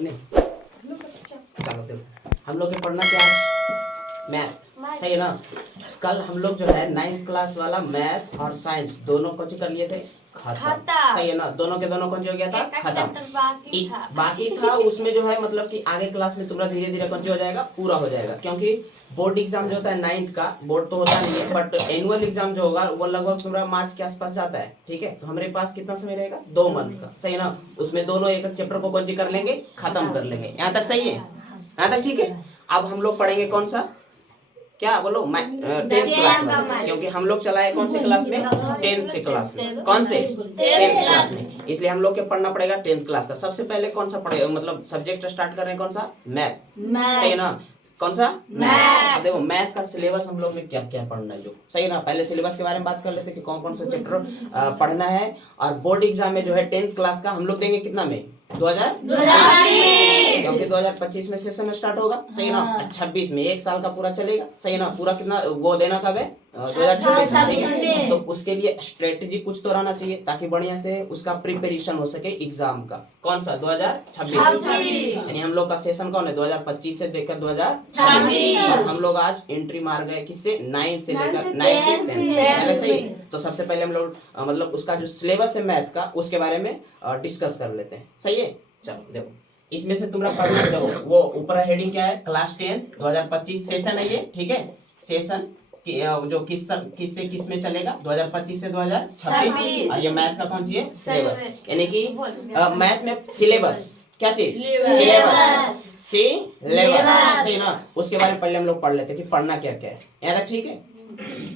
नहीं चलो देखो हम लोग के पढ़ना क्या है, मैथ, सही है ना। कल हम लोग जो है 9th क्लास वाला मैथ और साइंस दोनों को कर लिए थे खत्म, सही है ना। दोनों के दोनों कौन हो गया था खत्म, बाकी था उसमें जो है मतलब कि आगे क्लास में तुम्हारा धीरे धीरे कौन हो जाएगा, पूरा हो जाएगा। क्योंकि बोर्ड एग्जाम जो होता है 9th का, बोर्ड तो होता नहीं है बट एनुअल एग्जाम जो होगा वो लगभग तुम्हारा मार्च के आसपास जाता है, ठीक है। तो हमारे पास कितना समय रहेगा, 2 मंथ का, सही है ना। उसमें दोनों एक चैप्टर को कौन कर लेंगे, खत्म कर लेंगे। यहाँ तक सही है, यहाँ तक ठीक है। अब हम लोग पढ़ेंगे कौन सा, क्या बोलो, 10th क्लास में, क्योंकि हम लोग चलाए कौन से क्लास में, 10th से क्लास में, कौन से 10th क्लास में, इसलिए हम लोग के पढ़ना पड़ेगा 10th क्लास का। सबसे पहले कौन सा पढ़े, मतलब सब्जेक्ट स्टार्ट कर रहे हैं कौन सा, मैथ, सही है ना। कौन सा, मैथ। अब देखो मैथ का सिलेबस हम लोग में क्या क्या पढ़ना है, जो सही है ना। पहले सिलेबस के बारे में बात कर लेते हैं कि कौन कौन सा चैप्टर पढ़ना है। और बोर्ड एग्जाम में जो है 10th क्लास का हम लोग देंगे कितना में, 2020, क्योंकि 2025 में सेशन स्टार्ट होगा, सही ना। 26 में 1 साल का पूरा चलेगा, सही ना। पूरा कितना वो देना कब है, 2026 में। तो उसके लिए स्ट्रेटेजी कुछ तो रहना चाहिए ताकि बढ़िया से उसका प्रिपरेशन हो सके एग्जाम का। कौन सा, 2026, यानी हम लोग का सेशन कौन है, 2025 से लेकर 2026। और हम लोग आज एंट्री मार गए किससे, 9 से लेकर 9 से 10, सही। तो सबसे पहले हम लोग मतलब उसका जो सिलेबस है मैथ का उसके बारे में डिस्कस कर लेते हैं, सही है। चलो देखो इसमें से तुम्हारा पढ़ना है, देखो वो ऊपर हेडिंग क्या है, क्लास 10 2025 सेशन है ये, ठीक है। सेशन जो किस से किस में चलेगा, 2025 से 2026। और ये मैथ का कौन सी है, सिलेबस, यानी कि मैथ में सिलेबस क्या चीज, सिलेबस, सही ना। उसके बारे में पहले हम लोग पढ़ लेते हैं कि पढ़ना क्या क्या है, यहाँ तक ठीक है।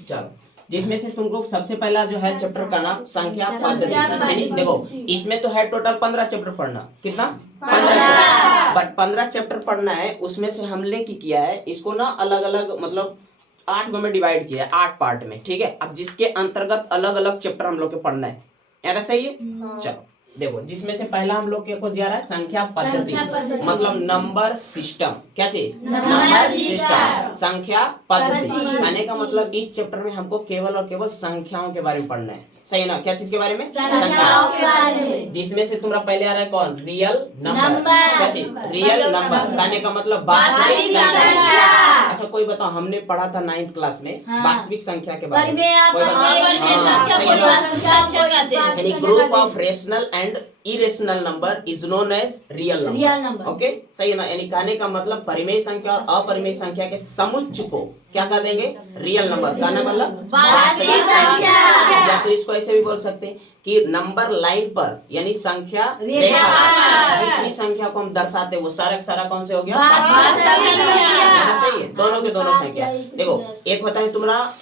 चलो जिसमें से तुमको सबसे पहला जो है चैप्टर का नाम संख्या पद्धति, यानी देखो इसमें तो है टोटल 15 चैप्टर पढ़ना, कितना 15, बट 15 चैप्टर पढ़ना है। उसमें से हमने की किया है इसको ना अलग अलग मतलब 8 में डिवाइड किया है, 8 पार्ट में, ठीक है। अब जिसके अंतर्गत अलग अलग चैप्टर हम लोग के पढ़ना है, यहाँ तक सही है। चलो देखो जिसमें से पहला हम लोग को जा रहा है संख्या पद्धति, मतलब नंबर सिस्टम, क्या चीज, नंबर सिस्टम, संख्या पद्धति। कहने का मतलब इस चैप्टर में हमको केवल और केवल संख्याओं के बारे में पढ़ना है, सही ना। क्या चीज के बारे में, संख्याओं के बारे में। जिसमें से तुम्हारा पहले आ रहा है कौन, रियल नंबर, क्या चीज, रियल नंबर। कहने का मतलब वास्तविक संख्या। अच्छा कोई बताओ, हमने पढ़ा था 9th क्लास में वास्तविक संख्या के बारे में, कोई बताओ। Group of rational and irrational number is known as real number, okay, सही है ना। यानी कहने का मतलब परिमेय संख्या और अपरिमेय संख्या के समुच्चय को क्या कह देंगे, रियल नंबर। कहने मतलब वास्तविक संख्या। या तो इसको ऐसे भी बोल सकते हैं कि नंबर लाइन पर, यानी संख्या रेखा पर जिस भी संख्या को हम दर्शाते हैं वो सारा का सारा कौन से हो गया, वास्तविक संख्या, सही है। दोनों के दोनों संख्या, देखो एक होता है तुम्हारा,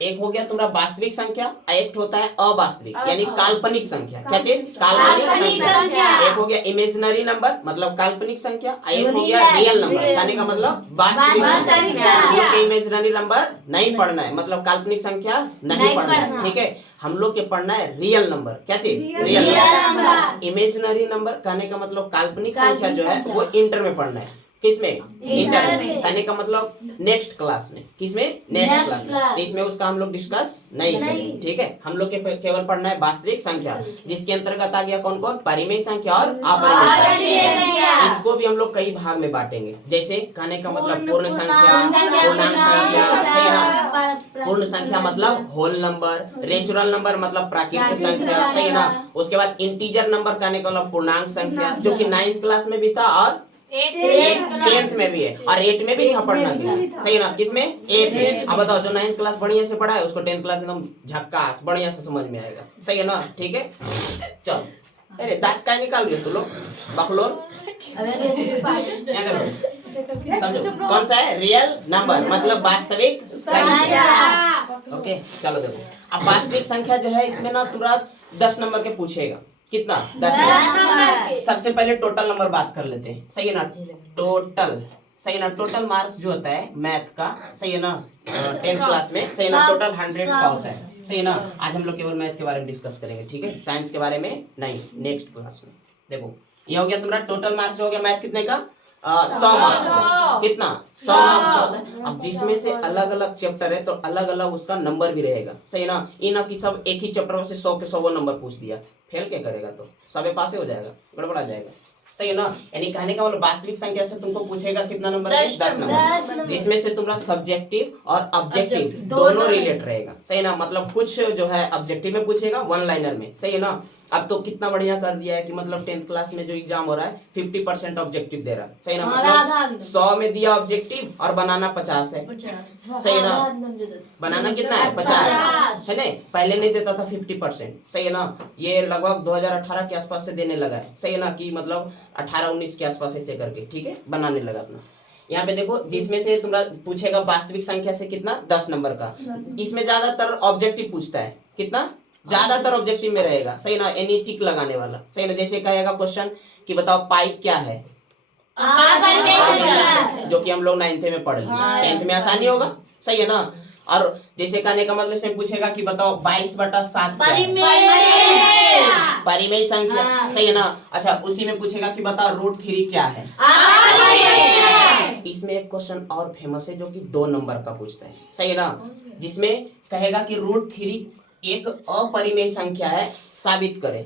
एक हो गया तुम्हारा वास्तविक संख्या, एक होता है अवास्तविक यानी काल्पनिक संख्या, क्या चीज, काल्पनिक संख्या। एक हो गया इमेजिनरी नंबर मतलब काल्पनिक संख्या, एक हो गया रियल नंबर, कहने का मतलब वास्तविक संख्या। हम लोग के इमेजिनरी नंबर नहीं पढ़ना है, मतलब काल्पनिक संख्या नहीं पढ़ना है, ठीक है। हम लोग के पढ़ना है रियल नंबर, क्या चीज, रियल नंबर। इमेजिनरी नंबर कहने का मतलब काल्पनिक संख्या जो है वो इंटर में पढ़ना है, किसमें, इंटर में। कहने का मतलब नेक्स्ट क्लास में, किसमें, नेक्स्ट क्लास में। इसमें उसका हम लोग डिस्कस नहीं करेंगे, ठीक है। हम लोग के केवल पढ़ना है वास्तविक संख्या, जिसके अंतर्गत आ गया कौन कौन, परिमेय संख्या और अपरिमेय संख्या। इसको भी हम लोग कई भाग में बांटेंगे, जैसे कहने का मतलब पूर्ण संख्या, पूर्णांक संख्या, सही ना। पूर्ण संख्या मतलब होल नंबर, नेचुरल नंबर मतलब प्राकृतिक संख्या, सही ना। उसके बाद इंटीजर नंबर कहने का मतलब पूर्णांक संख्या, जो कि 9th क्लास में भी था और 10th में भी है और 8 में भी था पढ़ना, सही ना। किसमें, 8 में। अब बताओ जो 9th क्लास बढ़िया से पढ़ा है उसको 10th क्लास एकदम झक्कास बढ़िया से समझ में आएगा, सही है ना, ठीक है। चलो अरे दांत का निकाल दिया तू लोग, बकलोल। समझो कौन सा है, रियल नंबर मतलब वास्तविक संख्या, ओके। चलो देखो अब वास्तविक संख्या जो है इसमें ना तुरंत 10 नंबर के पूछेगा, कितना, 10 नंबर। सबसे पहले टोटल नंबर बात कर लेते हैं, सही है ना। टोटल, सही ना। टोटल मार्क्स जो होता है मैथ का, सही है ना, 10th क्लास में, सही ना, टोटल 100 का होता है, सही है ना। आज हम लोग केवल मैथ के बारे में डिस्कस करेंगे, ठीक है, साइंस के बारे में नहीं, नेक्स्ट क्लास में। देखो ये हो गया तुम्हारा टोटल मार्क्स हो गया मैथ कितने का, 100 मार्क्स, कितना, 100 मार्क्स का होता है। अब जिसमें से अलग अलग चैप्टर है तो अलग अलग उसका नंबर भी रहेगा, सही ना। ये ना कि सब एक ही चैप्टर में से 100 के 100 नंबर पूछ दिया, फेल क्या करेगा, तो सबे पास ही हो जाएगा, गड़बड़ा जाएगा, सही है ना। यानी कहने का मतलब वास्तविक संख्या से तुमको पूछेगा कितना नंबर है, 10 नंबर, जिसमें से तुम्हारा सब्जेक्टिव और ऑब्जेक्टिव दोनों रिलेट रहेगा। सही है ना, मतलब कुछ जो है ऑब्जेक्टिव में पूछेगा, वन लाइनर में। सही है ना। अब तो कितना बढ़िया कर दिया है कि मतलब 10th क्लास में जो एग्जाम हो रहा है 50% ऑब्जेक्टिव दे रहा है। सही ना, मतलब 100 में दिया ऑब्जेक्टिव और बनाना 50 है। सही ना, बनाना कितना है, 50 है ना। पहले नहीं देता था 50%। सही है ना, ये लगभग 2018 के आसपास से देने लगा है। सही है ना, कि मतलब 18-19 के आसपास ऐसे करके, ठीक है, बनाने लगा अपना। यहाँ पे देखो, जिसमें से तुम्हारा पूछेगा वास्तविक संख्या से कितना, 10 नंबर का। इसमें ज्यादातर ऑब्जेक्टिव पूछता है, कितना, ज्यादातर ऑब्जेक्टिव में रहेगा। सही ना, एनी टिक लगाने वाला। सही ना, जैसे कहेगा क्वेश्चन कि बताओ पाइप क्या है, जो कि हम लोग 9th में पढ़ लिए, 10th में आसानी होगा। सही है ना। और जैसे कहने का मतलब इसमें पूछेगा कि बताओ 22/7 परिमेय संख्या। सही है ना। अच्छा, उसी में पूछेगा कि बताओ √3 क्या है। इसमें एक क्वेश्चन और फेमस है जो कि 2 नंबर का पूछता है। सही है ना, जिसमें कहेगा कि √3 एक अपरिमेय संख्या है, साबित करें।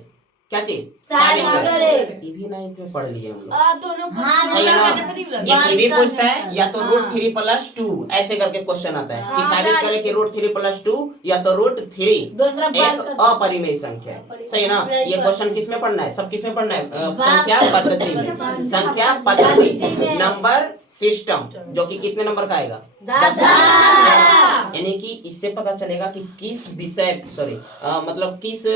क्या चीज, साबित करें। ये भी 9th में पढ़ लिए हम लोग, दोनों। सही है ना, ये भी पूछता है या तो √3+2 ऐसे करके क्वेश्चन आता है कि साबित करें कि √3+2 या तो √3 एक अपरिमेय संख्या है। सही है ना। ये क्वेश्चन किस में पढ़ना है, सब किस में पढ़ना है, संख्या पद्धति में। संख्या पद्धति, नंबर सिस्टम, जो कि कितने नंबर का आएगा, 10। यानी कि इससे पता चलेगा कि किस विषय, मतलब किस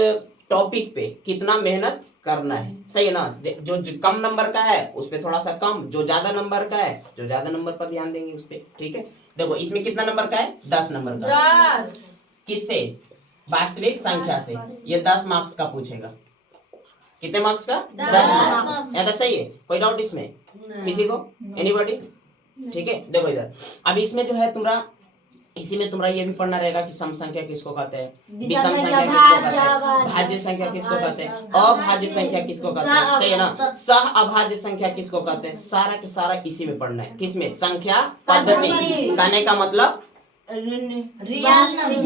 टॉपिक पे कितना मेहनत करना है। सही है ना। जो कम नंबर का है उस पे थोड़ा सा कम, जो ज्यादा नंबर का है जो ज्यादा नंबर पर ध्यान देंगे उस पे। ठीक है, देखो इसमें कितना नंबर का है, 10 नंबर का। किससे, वास्तविक संख्या से। ये 10 मार्क्स का पूछेगा। कितने मार्क्स का, 10 मार्क्स। यहाँ तक सही है, कोई डाउट इसमें किसी को, एनीबॉडी। ठीक है, देखो इधर। अब इसमें जो है तुम्हारा, इसी में तुम्हारा ये भी पढ़ना रहेगा कि सम संख्या किसको कहते हैं, विषम संख्या किसको कहते हैं, भाज्य संख्या किसको कहते हैं, अभाज्य संख्या किसको कहते हैं। सही है ना, सह अभाज्य संख्या किसको कहते हैं। सारा के सारा इसी में पढ़ना है। किसमें, संख्या पद्धति। कहने का मतलब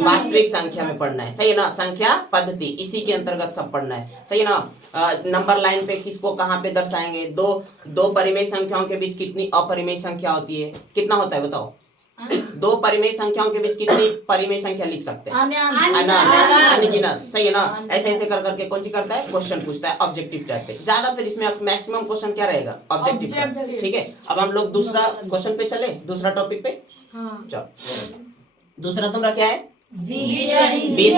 वास्तविक संख्या में पढ़ना है। सही है ना, संख्या पद्धति इसी के अंतर्गत सब पढ़ना है। सही है ना। नंबर लाइन पे किसको कहाँ पे दर्शाएंगे, दो परिमेय संख्याओं के बीच कितनी अपरिमेय संख्या होती है, कितना होता है बताओ। 2 परिमेय संख्याओं के बीच कितनी परिमेय संख्या लिख सकते हैं, अनगिनत। सही है ना। ऐसे ऐसे कर करके कौन सी करता है, क्वेश्चन पूछता है ऑब्जेक्टिव टाइप पे। ज्यादातर इसमें मैक्सिमम क्वेश्चन क्या रहेगा, ऑब्जेक्टिव का। ठीक है, अब हम लोग दूसरा क्वेश्चन पे चले, दूसरा टॉपिक पे। चलो, दूसरा तुम्हारा क्या है, बीजगणित।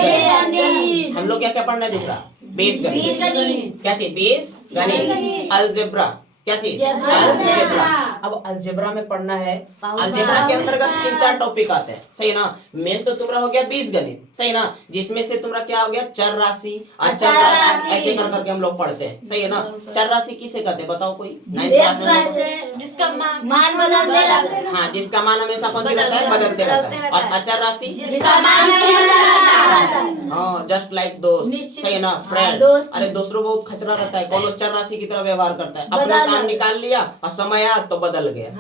हम लोग क्या क्या पढ़ना है, दूसरा बीजगणित। क्या चीज, बीजगणित, अलजेब्रा। क्या चीज, अलजेब्रा। अब अलजेब्रा में पढ़ना है, अलजेब्रा के अंतर्गत 3-4 टॉपिक आते हैं। सही है ना। मेन तो तुम्हारा हो गया बीजगणित। सही है ना, जिसमें से तुम्हारा क्या हो गया, चर राशि, अचर राशि, ऐसे कर करके हम लोग पढ़ते हैं। सही है ना। चर राशि किसे कहते हैं बताओ कोई, जिसका मान बदलते रहता है। हाँ, जिसका मान हमेशा कौन सी रहता है, बदलते रहता है। और अचर राशि जिसका मान हाँ, जस्ट लाइक दोस्त। सही है ना, फ्रेंड। अरे दूसरों को खचरा रहता है, कौन चर राशि की तरह व्यवहार करता है, अपना काम निकाल लिया और समय आया तो बदल गया।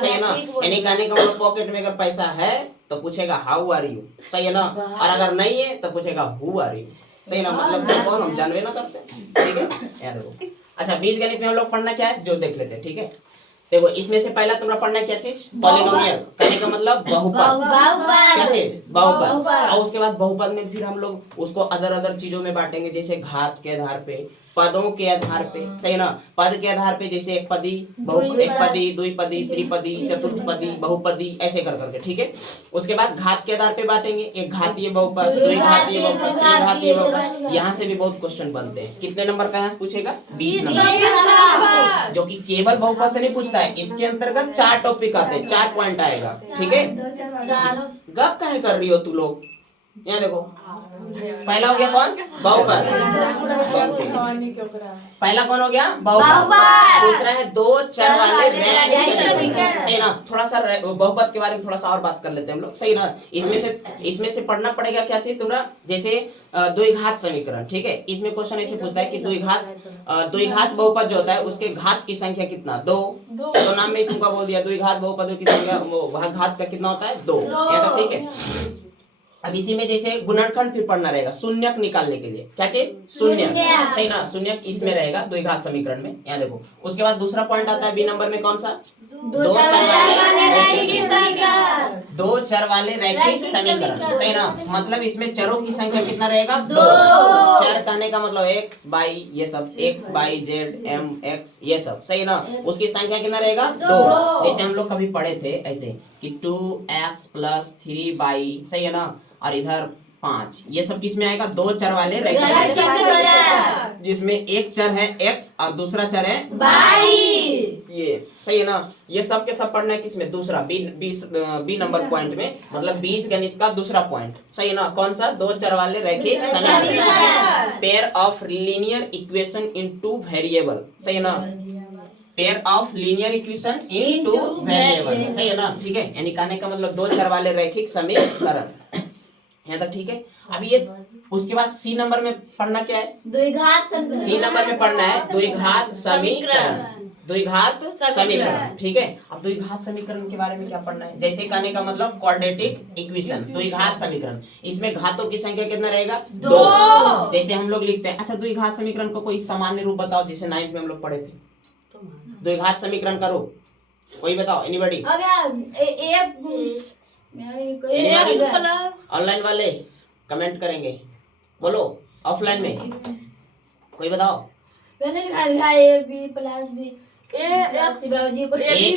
सही है ना। यानी कहने का मतलब पॉकेट में अगर पैसा है तो पूछेगा हाउ आर यू। सही है ना, और अगर नहीं है तो पूछेगा हु आर यू। सही ना, मतलब कौन, हम जानवे ना करते। ठीक है, याद रखो। अच्छा, बीजगणित में हम लोग पढ़ना क्या है, जो देख लेते हैं। ठीक है, देखो इसमें से पहला तुम्हारा पढ़ना क्या चीज, पॉलिनोमियल। कहने का मतलब बहुपद। क्या चीज, बहुपद। और उसके बाद बहुपद में फिर हम लोग उसको अदर चीजों में बांटेंगे, जैसे घात के आधार पे, पदों के आधार पे। सही ना, पद के आधार पे जैसे एकपदी, एकपदी, द्विपदी, त्रिपदी, चतुर्थपदी, बहुपदी, ऐसे कर करके। ठीक है, उसके बाद घात के आधार पे बांटेंगे, एक घातीय बहुपद, द्विघातीय बहुपद, त्रिघातीय बहुपद। यहाँ से भी बहुत क्वेश्चन बनते हैं। कितने नंबर का यहाँ से पूछेगा, 20 नंबर, जो कि केवल बहुपद से नहीं पूछता है। इसके अंतर्गत 4 टॉपिक आते हैं, 4 पॉइंट आएगा। ठीक है, गप काहे कर रही हो तू लोग, यहाँ देखो। पहला हो गया कौन, बहुपद। पहला कौन हो गया, बहुपद। दूसरा है 2 चर वाले रैखिक समीकरण। सही ना, थोड़ा सा बहुपद के बारे में थोड़ा सा और बात कर लेते हैं हम लोग। सही ना, इसमें से पढ़ना पड़ेगा क्या चीज तुम्हारा, जैसे द्विघात समीकरण। ठीक है, इसमें क्वेश्चन ऐसे पूछता है कि द्विघात बहुपद जो होता है उसके घात की संख्या कितना, 2। तो नाम में तुमको बोल दिया, द्विघात बहुपदों की संख्या घात का कितना होता है, 2। ठीक है, अब इसी में जैसे गुणनखंड फिर पढ़ना रहेगा शून्यक निकालने के लिए। क्या चीज? शून्यक। सही ना, शून्यक इसमें रहेगा द्विघात समीकरण में। यहाँ देखो उसके बाद दूसरा पॉइंट आता है बी नंबर में, कौन सा? दो चर वाले रैखिक समीकरण। सही ना, मतलब इसमें चरों की संख्या कितना रहेगा? 2। चर कहने का मतलब x बाई ये सब, x by Z m x ये सब। सही ना, उसकी संख्या कितना रहेगा? 2। जैसे हम लोग कभी पढ़े थे ऐसे कि 2x + 3 बाई, सही है ना, और इधर 5, ये सब किस में आएगा? 2 चर वाले रैखिक समीकरण, जिसमें एक चर है x और दूसरा चर है y। ये सही है ना, ये सब के सब पढ़ना है किसमें? दूसरा बी नंबर पॉइंट में, मतलब बीज गणित का दूसरा पॉइंट। सही है ना, कौन सा? 2 चर वाले रैखिक समीकरण, pair of linear equation in 2 variable. सही है ना, pair of linear equation in 2 variable. सही है ना, ठीक है, यानी कहने का मतलब 2 चर वाले रैखिक समीकरण। यहाँ तक ठीक है। अभी ये उसके बाद सी नंबर में पढ़ना क्या है? द्विघात समीकरण। सी नंबर में पढ़ना है द्विघात समीकरण। द्विघात समीकरण, ठीक है। अब द्विघात समीकरण के बारे में क्या पढ़ना है? जैसे कहने का मतलब क्वाड्रेटिक इक्वेशन, द्विघात समीकरण, इसमें घातों की संख्या कितना रहेगा? 2। जैसे हम लोग लिखते हैं। अच्छा, द्विघात समीकरण को कोई सामान्य रूप बताओ, जैसे 9th में हम लोग पढ़े थे। द्विघात समीकरण का रूप कोई बताओ, एनीबॉडी? ऑनलाइन वाले कमेंट करेंगे, बोलो। ऑफलाइन में कोई बताओ? मैंने लिखा है a + b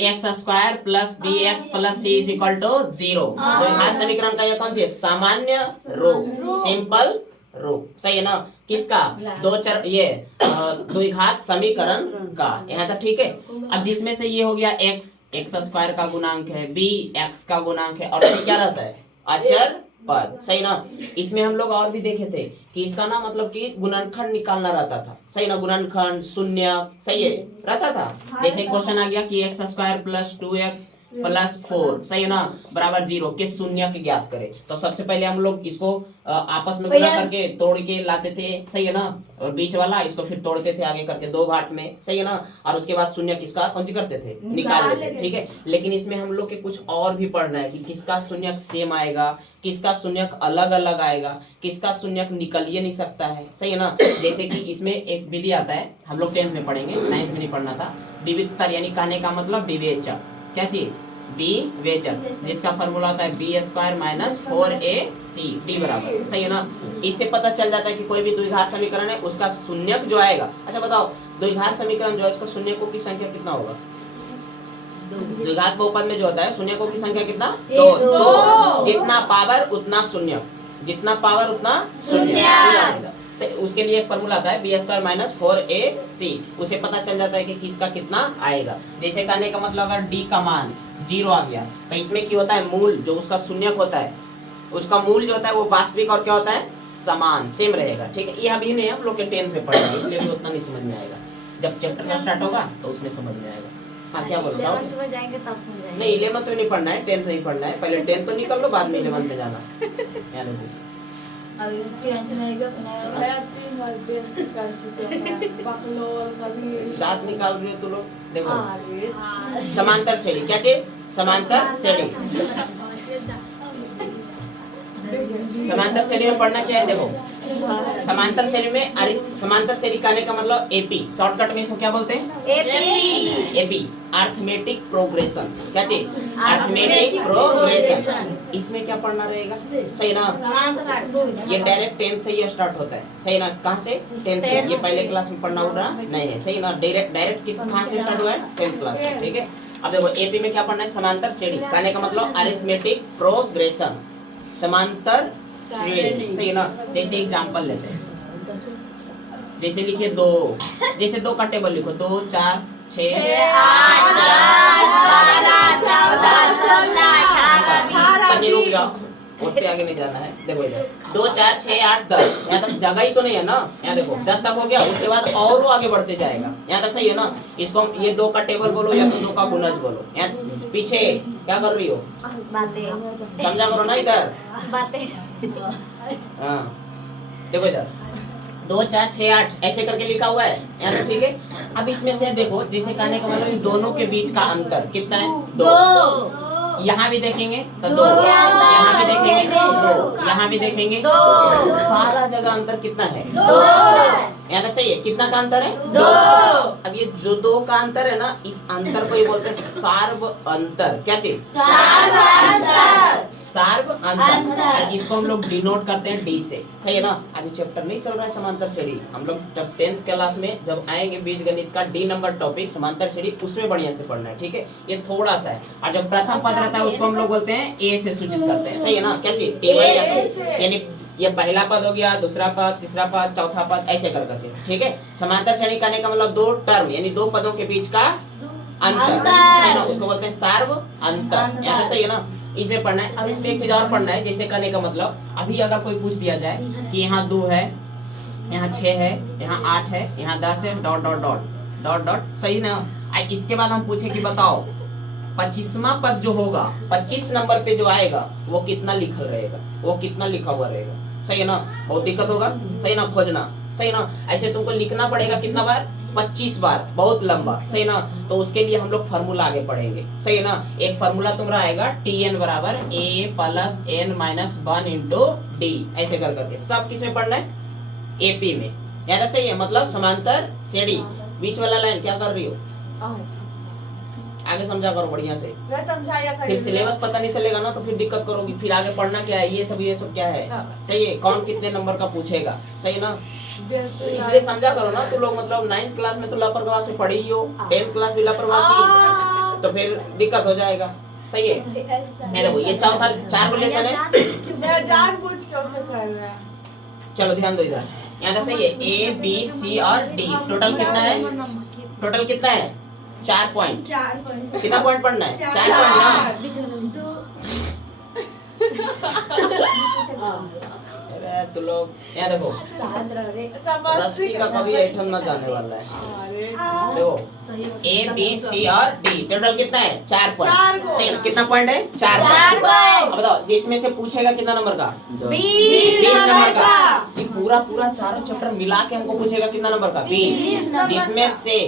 ax square plus bx plus c is equal to 0। द्विघात समीकरण का यह कौन सी है? सामान्य रूप, सिंपल रूप। सही है ना, किसका? 2 चर, ये द्विघात समीकरण का। यहाँ तक ठीक है। अब जिसमें से ये हो गया x स्क्वायर का गुणांक है, b x का गुणांक है, और c क्या रहता है? अचर पद। सही ना, इसमें हम लोग और भी देखे थे कि इसका ना मतलब कि गुणनखंड निकालना रहता था। सही ना, गुणनखंड शून्य, सही है, रहता था। जैसे क्वेश्चन आ गया कि x square plus 2x plus 4, सही है ना, बराबर 0 के शून्य के ज्ञात करें। तो सबसे पहले हम लोग इसको आपस में गुणा करके तोड़ के लाते थे। सही है ना, और बीच वाला इसको फिर तोड़ते थे आगे करके 2 घात में। सही है ना, और उसके बाद शून्य किसका कौन सी करते थे? निकाल लेते थे। ठीक है, लेकिन इसमें हम लोग के कुछ और भी पढ़ना है कि किसका शून्य सेम आएगा, किसका शून्य अलग अलग आएगा, किसका शून्य निकल ही नहीं सकता है। सही है ना, जैसे कि इसमें एक विधि आता है, हम लोग 10th में पढ़ेंगे, 9th में नहीं पढ़ना था। विविधतर यानी कहने का मतलब विवेचक। क्या चीज? विवेचक, जिसका फॉर्मूला होता है b square minus 4ac d बराबर। सही है ना, इससे पता चल जाता है कि कोई भी द्विघात समीकरण है उसका शून्यक जो आएगा। अच्छा बताओ, द्विघात समीकरण जो है उसका शून्यकों की संख्या कितना होगा? द्विघात बहुपद में जो होता है शून्यकों की संख्या कितना? 2। जितना पावर उतना शून्य, जितना पावर उतना शून्य। तो उसके लिए एक फॉर्मूला आता है b स्क्वायर माइनस 4ac, उसे पता चल जाता है कि किसका कितना आएगा। जैसे कहने का मतलब अगर d का मान 0 आ गया तो इसमें क्या होता है? मूल जो उसका शून्यक होता है, उसका मूल जो होता है वो वास्तविक और क्या होता है? समान, सेम रहेगा। ठीक है, ये अभी नहीं हम लोग के 10th में पढ़ेंगे, इसलिए भी उतना नहीं समझ में आएगा। जब चैप्टर का स्टार्ट होगा तो उसमें समझ में आएगा। हाँ, क्या बोल रहा हूँ? 11th में जाएंगे तब समझाएंगे। नहीं, 11th में नहीं पढ़ना है, 10th में ही पढ़ना है। पहले 10th तो निकल लो, बाद में 11th में जाना। याद रखो। अभी 10th में भी अपना दांत निकाल रहे हो तू लोग, देखो। समांतर श्रेणी, क्या चीज? समांतर श्रेणी। समांतर श्रेणी में पढ़ना क्या है? देखो, समांतर श्रेणी में समांतर श्रेणी कहने का मतलब एपी, शॉर्टकट में इसको क्या बोलते हैं? AP, arithmetic progression. क्या चीज? Arithmetic progression. इसमें क्या पढ़ना रहेगा? सही ना, ये डायरेक्ट 10th से ये स्टार्ट होता है। सही ना, कहाँ से? 10th से। ये पहले क्लास में पढ़ना उड़ रहा नहीं है। सही ना, डायरेक्ट किस कहाँ से स्टार्ट हुआ है? 10th क्लास से। ठीक है, अब देखो एपी में क्या पढ़ना है? समांतर श्रेणी कहने का मतलब अरिथमेटिक प्रोग्रेशन, समांतर श्रेणी। सही है ना, जैसे एग्जांपल लेते हैं, जैसे लिखिए 2, जैसे 2 का टेबल लिखो, 2 4 6 8 10 12 14 16 18 रुक जाओ, उससे आगे नहीं जाना है। देखो इधर 2 4 6 8 10, यहाँ तक जगह ही तो नहीं है ना। यहाँ देखो 10 तक हो गया, उसके बाद और वो आगे बढ़ते जाएगा। यहाँ तक सही है ना। इसको ये 2 का टेबल बोलो या तो 2 का गुणज बोलो। यहाँ पीछे क्या कर रही हो? बातें समझा करो ना इधर। बातें। हाँ, देखो इधर 2 4 6 8 ऐसे करके लिखा हुआ है यहाँ तक। ठीक है, अब इसमें से देखो, जैसे कहने का मतलब इन दोनों के बीच का अंतर कितना है? 2। यहाँ भी देखेंगे तो 2, यहाँ भी देखेंगे 2, यहाँ भी देखेंगे 2, सारा जगह अंतर कितना है 2। यहाँ तक सही है, कितना का अंतर है 2। अब ये जो 2 का अंतर है ना, इस अंतर को ही बोलते हैं सार्व अंतर। क्या चीज? सार्व अंतर। इसको हम लोग डिनोट करते हैं डी से, सही है ना। अभी चैप्टर नहीं चल रहा है समांतर श्रेणी, हम लोग जब 10th क्लास में जब आएंगे बीजगणित का डी नंबर टॉपिक समांतर श्रेणी, उसमें बढ़िया से पढ़ना है, ठीक है। ये थोड़ा सा है, और जब प्रथम पद रहता है उसको हम लोग बोलते हैं ए से सूचित करते हैं, सही है ना। क्या चीज? टेबल, यानी ये पहला पद हो गया, दूसरा पद, तीसरा पद, चौथा पद, ऐसे कर करके, ठीक है। समांतर श्रेणी करने का मतलब 2 टर्म यानी 2 पदों के बीच का अंतर, है ना, उसको बोलते हैं सार्व अंतर। यहाँ तक सही है ना। इसमें पढ़ना है। अब इसमें एक चीज और पढ़ना है, जैसे करने का मतलब अभी अगर कोई पूछ दिया जाए कि यहाँ 2 है, यहाँ 6 है, यहाँ 8 है, यहाँ 10 है, dot dot dot dot dot, सही ना। इसके बाद हम पूछे कि बताओ 25वां पद जो होगा, 25 नंबर पे जो आएगा वो कितना लिखा रहेगा, वो कितना लिखा हुआ रहेगा, सही है ना। बहुत दिक्कत होगा, सही ना, खोजना, सही ना। ऐसे तुमको लिखना पड़ेगा कितना बार? 25 बार, बहुत लंबा, सही ना। तो उसके लिए हम लोग फार्मूला आगे पढ़ेंगे, सही है ना। एक फार्मूला तुम्हारा आएगा TN बराबर A plus N minus 1 into D, ऐसे कर करके सब किस में पढ़ना है? AP में। याद तक सही है, मतलब समांतर श्रेणी। बीच वाला लाइन क्या कर रही हो? आगे समझा करो बढ़िया से, मैं समझाया करूंगी। फिर सिलेबस पता नहीं चलेगा ना तो फिर दिक्कत करोगी, फिर आगे पढ़ना क्या है, ये सब क्या है, सही है। कौन कितने नंबर का पूछेगा, सही ना। तो इसलिए समझा करो ना। तुम लोग मतलब 9th क्लास में तो लापरवाह से पढ़ी ही हो, 10th क्लास भी लापरवाह की, तो फिर दिक्कत हो जाएगा, सही है। मैं देखो ये 4 लेसन है, मैं जानबूझ के उसे कर रहा है। चलो ध्यान दो इधर। यहाँ तक सही है, A B C और D, टोटल कितना है? टोटल कितना है? 4 पॉइंट। कितना पॉइंट पढ़ना है? 4 पॉइंट ना। अरे तो लोग यहाँ देखो, रस्सी का कभी ऐठन ना जाने वाला है। देखो A B C और D, टोटल कितना है? 4 पॉइंट। सही ना, कितना पॉइंट है? 4 पॉइंट। अब बताओ जिसमें से पूछेगा कितना नंबर का? 20 नंबर का। पूरा चारों चैप्टर मिला के हमको पूछेगा कितना नंबर का? 20, जिसमें से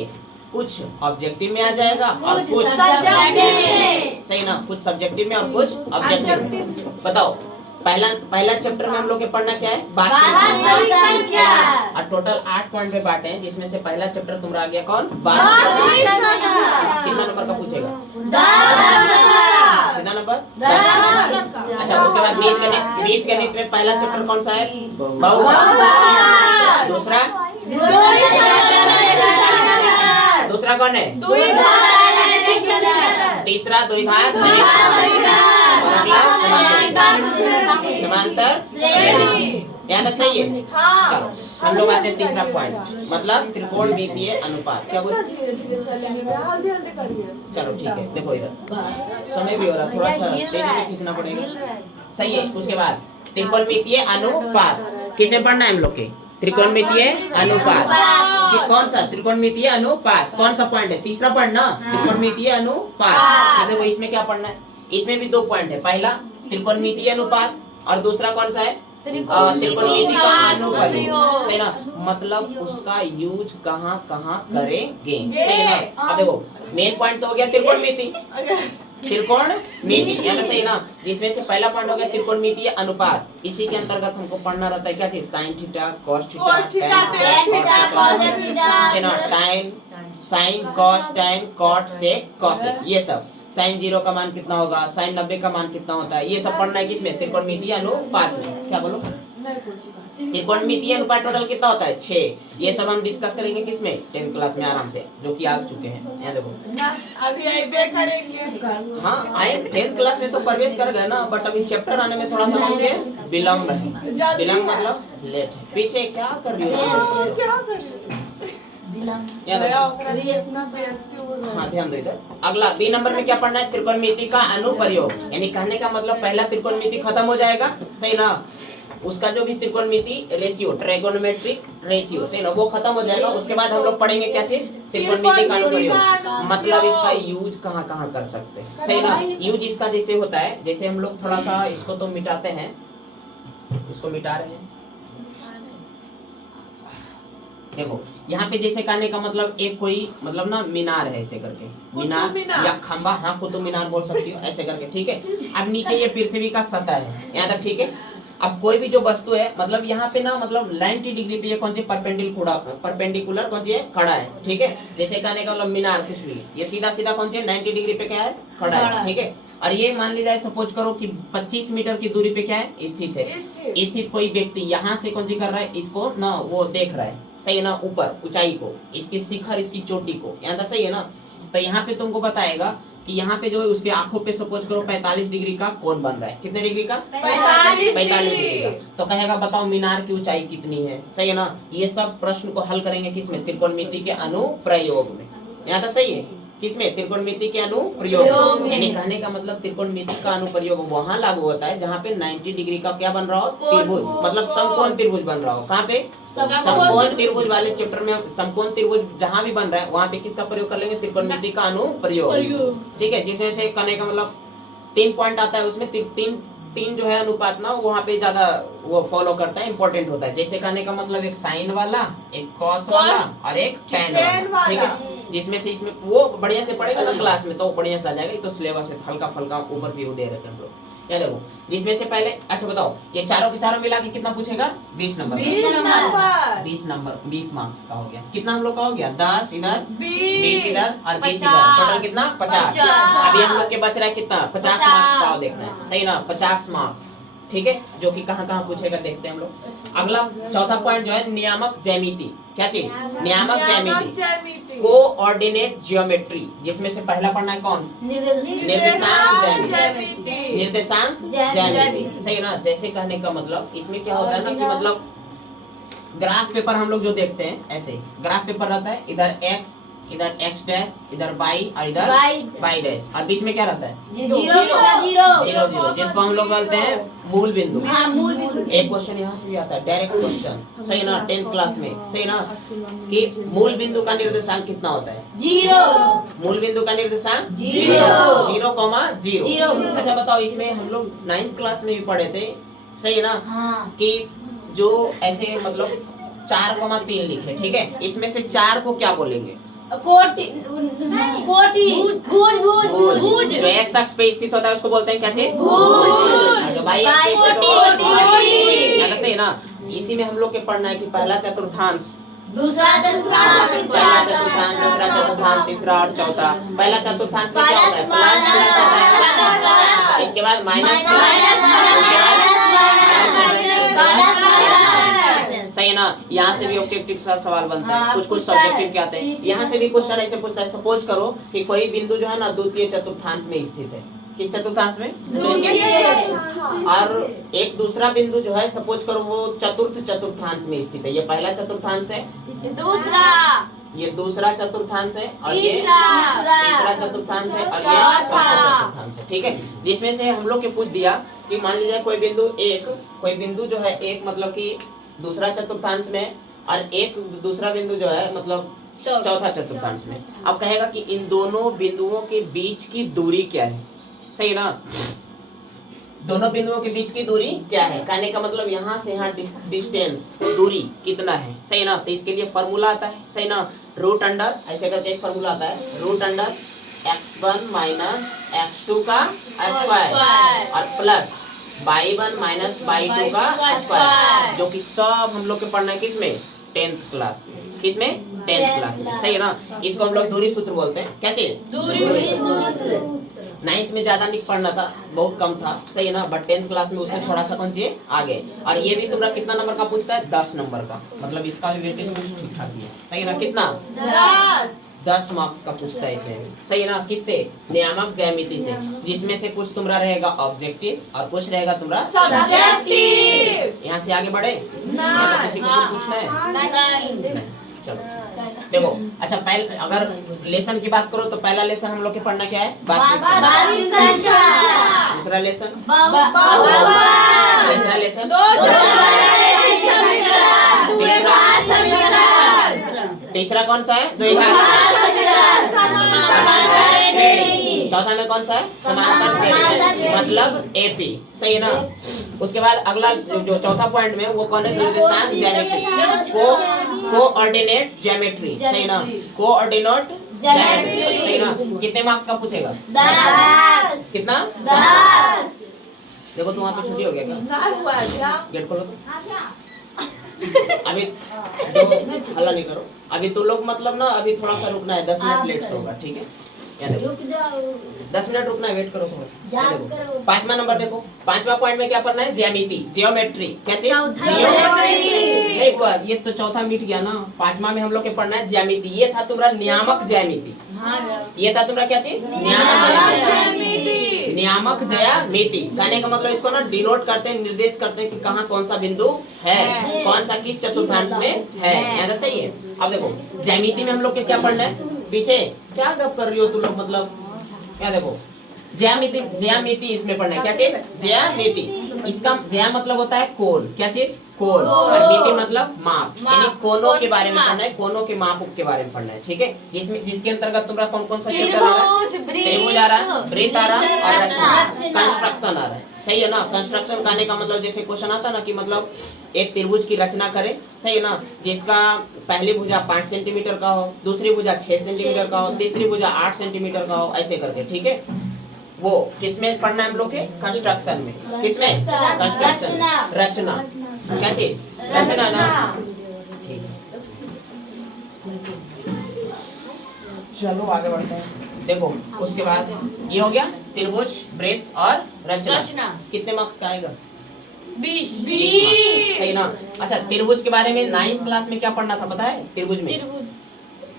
कुछ ऑब्जेक्टिव में आ जाएगा और कुछ सब्जेक्टिव, सही ना, कुछ सब्जेक्टिव में और कुछ ऑब्जेक्टिव में। बताओ पहला चैप्टर में हम लोग के पढ़ना क्या है? वास्तविक संख्या। और टोटल 8 पॉइंट में बांटे हैं, जिसमें से पहला चैप्टर तुम्हारा आ गया कौन? वास्तविक संख्या। कितना नंबर का पूछेगा? 10। कितना नंबर? 10। अच्छा, उसके बाद बीजगणित में पहला चैप्टर कौन सा है? बहुपद। दूसरा कौन है? तीसरा द्विघात समांतर श्रेणी। यहाँ तक सही है। चलो हम लोग आते हैं तीसरा पॉइंट, मतलब त्रिकोणमितीय अनुपात। क्या बोल? चलो ठीक है, देखो इधर समय भी हो रहा, थोड़ा सा तेजी में खींचना पड़ेगा, सही है। उसके बाद त्रिकोणमितीय अनुपात किसे पढ़ना है हम लोग के? त्रिकोणमितीय अनुपात। कि कौन सा? त्रिकोणमितीय अनुपात। कौन सा पॉइंट है? तीसरा पॉइंट ना, त्रिकोणमितीय अनुपात। देखो इसमें क्या पढ़ना है? इसमें भी 2 पॉइंट है, पहला त्रिकोणमितीय अनुपात और दूसरा कौन सा है? त्रिकोणमिति का अनुप्रयोग, सही ना। मतलब उसका यूज कहाँ कहाँ करेंगे, सही ना। अब देखो मेन पॉइंट तो हो गया त्रिकोणमिति, त्रिकोणमिति यानी सही ना, जिसमें से पहला पॉइंट हो गया त्रिकोणमितीय अनुपात। इसी के अंतर्गत हमको पढ़ना रहता है क्या चीज? Sine theta, cos theta, time, sine, cos, time, cot, sec, cosec, ये सब। साइन 0 का मान कितना होगा, साइन 90 का मान कितना होता है, ये सब पढ़ना है किसमें? त्रिकोणमितीय अनुपात में। क्या बोलो? त्रिकोणमितीय अनुपात टोटल कितना होता है? 6। ये सब हम डिस्कस करेंगे किसमें? 10th क्लास में आराम से, जो कि आ चुके हैं। यहाँ देखो अभी करेंगे। हाँ आए 10th क्लास में तो प्रवेश कर गए ना, बट अभी चैप्टर आने में थोड़ा सा मुझे विलम्ब है। विलम्ब मतलब लेट है। पीछे क्या कर रही हो? क्या कर हाँ ध्यान दो इधर। अगला बी नंबर में क्या पढ़ना है? त्रिकोणमिति का अनुप्रयोग, यानी कहने का मतलब पहला त्रिकोणमिति खत्म हो जाएगा, सही ना। उसका जो भी त्रिकोणमिति रेशियो, ट्रायगोनोमेट्रिक रेशियो, सही ना, वो खत्म हो जाएगा। उसके बाद हम लोग पढ़ेंगे क्या चीज? त्रिकोणमिति का अनुप्रयोग, मतलब इसका यूज कहाँ कहाँ कर सकते हैं, सही ना। यूज इसका जैसे होता है, जैसे हम लोग थोड़ा सा इसको तो मिटाते हैं, इसको मिटा रहे हैं। देखो यहाँ पे जैसे कहने का मतलब एक कोई मतलब ना मीनार है ऐसे करके, मीनार मीनार। या खंबा, हाँ कुतुब मीनार बोल सकती हो ऐसे करके, ठीक है। अब नीचे ये पृथ्वी का सतह है यहाँ तक, ठीक है। अब कोई भी जो वस्तु है मतलब यहाँ पे ना मतलब 90 डिग्री पे ये कौन सी परपेंडिकुलर कौन सी है, खड़ा है, ठीक है। जैसे कहने का मतलब मीनार कुछ भी, ये सीधा सीधा कौन सी है 90 डिग्री पे क्या है, खड़ा है, ठीक है। और ये मान लीजिए सपोज करो कि 25 मीटर की दूरी पे क्या है, स्थित है। स्थित कोई व्यक्ति यहाँ से कौन सी कर रहा है, इसको ना वो देख रहा है, सही है ना, ऊपर ऊंचाई को, इसकी शिखर, इसकी चोटी को, यहाँ तक सही है ना। तो यहाँ पे तुमको बताएगा कि यहाँ पे जो है उसके आंखों पे सपोज करो 45 डिग्री का कोण बन रहा है, कितने डिग्री का, 45 डिग्री का। तो कहेगा बताओ मीनार की ऊंचाई कितनी है, सही है ना। ये सब प्रश्न को हल करेंगे किसमें, त्रिकोणमिति के अनुप्रयोग में, यहाँ तक सही है। किसमें, त्रिकोणमिति के अनुप्रयोग, यानी कहने का मतलब त्रिकोणमिति का अनुप्रयोग वहां लागू होता है जहाँ पे 90 डिग्री का क्या बन रहा हो, त्रिभुज, मतलब समकोण त्रिभुज बन रहा हो। कहाँ पे, समकोण त्रिभुज वाले चैप्टर में समकोण त्रिभुज जहाँ भी बन रहा है वहाँ पे किसका प्रयोग कर लेंगे, त्रिकोणमिति का अनुप्रयोग, ठीक है। जिसे कहने का मतलब 3 पॉइंट आता है उसमें, तीन जो है अनुपात ना वहाँ पे ज्यादा वो फॉलो करता है, इंपॉर्टेंट होता है। जैसे कहने का मतलब एक साइन वाला, एक कॉस वाला और एक टेन वाला, ठीक है। जिसमें से इसमें वो बढ़िया से पढ़ेगा ना क्लास में तो बढ़िया से आ जाएगा। ये तो सिलेबस है, हल्का फल्का ऊपर व्यू दे रहे थे हम लोग। ये देखो जिसमें से पहले, अच्छा बताओ ये चारों के चारों मिला के कितना पूछेगा, 20 नंबर, 20 मार्क्स का हो गया। कितना हम लोग का हो गया, 10 इधर, 20 इधर और 20 इधर, टोटल कितना, 50। अभी हम लोग के बच रहा है कितना, 50 मार्क्स का देखना है, सही ना, 50 मार्क्स, ठीक है। जो कि कहाँ कहाँ पूछेगा देखते हैं हम लोग। अगला चौथा पॉइंट जो है नियामक ज्यामिति, क्या चीज, नियामक ज्यामिति, कोऑर्डिनेट ज्योमेट्री, जिसमें से पहला पढ़ना है कौन, निर्देशांक ज्यामिति, निर्देशांक ज्यामिति, सही है ना। जैसे कहने का मतलब इसमें क्या होता है ना कि मतलब ग्राफ पेपर हम लोग जो देखते हैं ऐसे ग्राफ पेपर रहता है, इधर x, इधर x डैश, इधर y और इधर y डैश, और बीच में क्या रहता है, जीरो, जिसको हम लोग बोलते हैं मूल बिंदु। एक क्वेश्चन यहाँ से भी आता है, डायरेक्ट क्वेश्चन, सही ना, 10th क्लास में, सही ना, कि मूल बिंदु का निर्देशांक कितना होता है, 0। मूल बिंदु का निर्देशांक 0,0। अच्छा बताओ इसमें हम लोग 9th क्लास में भी पढ़े थे, सही है ना, कि जो ऐसे मतलब 4,3 लिखे, ठीक है, इसमें से 4 को क्या बोलेंगे, कोटि, भुज, जो एक्स अक्ष पे स्थित होता है उसको बोलते हैं क्या चीज, जो वाई अक्ष पे स्थित होता है, सही ना। इसी में हम लोग के पढ़ना है कि पहला चतुर्थांश, दूसरा चतुर्थांश, पहला चतुर्थांश, दूसरा चतुर्थांश, तीसरा और चौथा। पहला चतुर्थांश में क्या होता है, प्लस, इसके बाद माइनस, सही है ना। यहाँ से भी ऑब्जेक्टिव सा सवाल बनता है, कुछ सब्जेक्टिव के आते हैं। यहाँ से भी क्वेश्चन ऐसे पूछता है, सपोज करो कि कोई बिंदु जो है ना द्वितीय चतुर्थांश में स्थित है, किस चतुर्थांश में, और एक दूसरा बिंदु जो है सपोज करो वो चतुर्थ चतुर्थांश में स्थित है। ये पहला चतुर्थांश है, दूसरा, ये दूसरा चतुर्थांश है, और ये तीसरा चतुर्थांश है, और ये चौथा चतुर्थांश है, ठीक है। जिसमें से हम लोग के पूछ दिया कि मान लीजिए कोई बिंदु जो है एक मतलब कि दूसरा चतुर्थांश में, और एक दूसरा बिंदु जो है मतलब चौथा चतुर्थांश में। अब कहेगा कि इन दोनों बिंदुओं के बीच की दूरी क्या है, सही ना, दोनों बिंदुओं के बीच की दूरी क्या है, कहने का मतलब यहाँ से यहाँ डिस्टेंस, दूरी कितना है, सही ना। तो इसके लिए फॉर्मूला आता है, सही ना, रूट अंडर, ऐसे करके एक फॉर्मूला आता है, root under x1 minus x2 का स्क्वायर और प्लस y1 माइनस y2 का स्क्वायर, जो कि सब हम लोग के पढ़ना है किसमें, 10th क्लास में, किसमें, 10th क्लास में, सही है ना। इसको हम लोग दूरी सूत्र बोलते हैं, क्या चीज, दूरी सूत्र। 9th में ज्यादा नहीं पढ़ना था, बहुत कम था, सही है ना, बट 10th क्लास में उससे थोड़ा सा कौन चाहिए आगे। और ये भी तुम्हारा कितना नंबर का पूछता है, 10 नंबर का, मतलब इसका भी वेटेज कुछ ठीक ठाक ही है, सही है ना, कितना, 10 मार्क्स का पूछता है इसमें, सही है ना। किससे, नियामक ज्यामिति से, जिसमें से कुछ तुम्हारा रहेगा ऑब्जेक्टिव और कुछ रहेगा तुम्हारा सब्जेक्टिव। यहाँ से आगे बढ़े, किसी को कुछ पूछना है, नहीं, चलो देखो। अच्छा पहले अगर लेसन की बात करो तो पहला लेसन हम लोग के पढ़ना क्या है, वास्तविक संख्या, दूसरा लेसन, तीसरा लेसन, तीसरा कौन सा है, चौथा में कौन सा है, समांतर श्रेणी, मतलब एपी, सही है ना। उसके बाद अगला जो चौथा पॉइंट में वो कौन है, निर्देशांक ज्यामिति, को कोऑर्डिनेट ज्योमेट्री, सही ना, कोऑर्डिनेट ज्योमेट्री, सही ना। कितने मार्क्स का पूछेगा? 10 कितना? 10 देखो तुम वहाँ पे छुट्टी हो गया क्या? ना हुआ क्या? गेट खोलो तो। अभी जो हल्ला नहीं करो, अभी तो लोग मतलब ना अभी थोड़ा सा रुकना है, 10 मिनट लेट से होगा, ठीक है? यहाँ देखो, रुक जाओ 10 मिनट रुकना है, वेट करो थोड़ा सा। यहाँ याद देखो, करो। 5वां नंबर देखो, 5वां पॉइंट में क्या पढ़ना है? ज्यामिति, जियोमेट्री। क्या चीज? चौथा जियोमेट्री। नहीं बुआ, ये तो चौथा मिट गया ना। 5वां में हम लोग के पढ़ना है ज्यामिति। ये था तुम्हारा नियामक ज्यामिति। ये था तुम्हारा क्या चीज? नियामक ज्यामिति। नियामक ज्यामिति कहने का मतलब इसको ना डिनोट करते हैं, निर्देश करते हैं कि कहाँ कौन सा बिंदु है, कौन सा किस चतुर्थांश में है। यहाँ तक सही है। अब देखो ज्यामिति में हम लोग के क्या पढ़ना है? पीछे क्या गप कर रही हो तुम लोग, मतलब क्या देखो ज्यामिति, ज्यामिति इसमें पढ़ना है। क्या चीज? ज्यामिति। इसका ज्या मतलब होता है कोण। क्या चीज? कोण। और मिति मतलब माप, यानी कोणों के बारे में पढ़ना है, कोणों के माप के बारे में पढ़ना है, ठीक है? जिसमें जिसके अंतर्गत तुम्हारा कौन कौन सा चैप्टर आ रहा है? त्रिभुज आ रहा है, वृत्त आ रहा है और रचना, कंस्ट्रक्शन आ रहा है, सही है ना। कंस्ट्रक्शन कहने का मतलब जैसे क्वेश्चन आता है ना कि मतलब एक त्रिभुज की रचना करें, सही है ना, जिसका पहली भुजा 5 सेंटीमीटर का हो, दूसरी भुजा 6 सेंटीमीटर का हो, तीसरी भुजा 8 सेंटीमीटर का हो, ऐसे करके, ठीक है? वो किसमें पढ़ना है हम लोग के? कंस्ट्रक्शन में। किसमें? कंस्ट्रक्शन, रचना। क्या चीज? रचना ना, ठीक है। चलो आगे बढ़ते हैं। देखो उसके बाद ये हो गया त्रिभुज, वृत्त और रचना। कितने मार्क्स का आएगा? 20 सही ना। अच्छा त्रिभुज के बारे में 9th क्लास में क्या पढ़ना था पता है? त्रिभुज में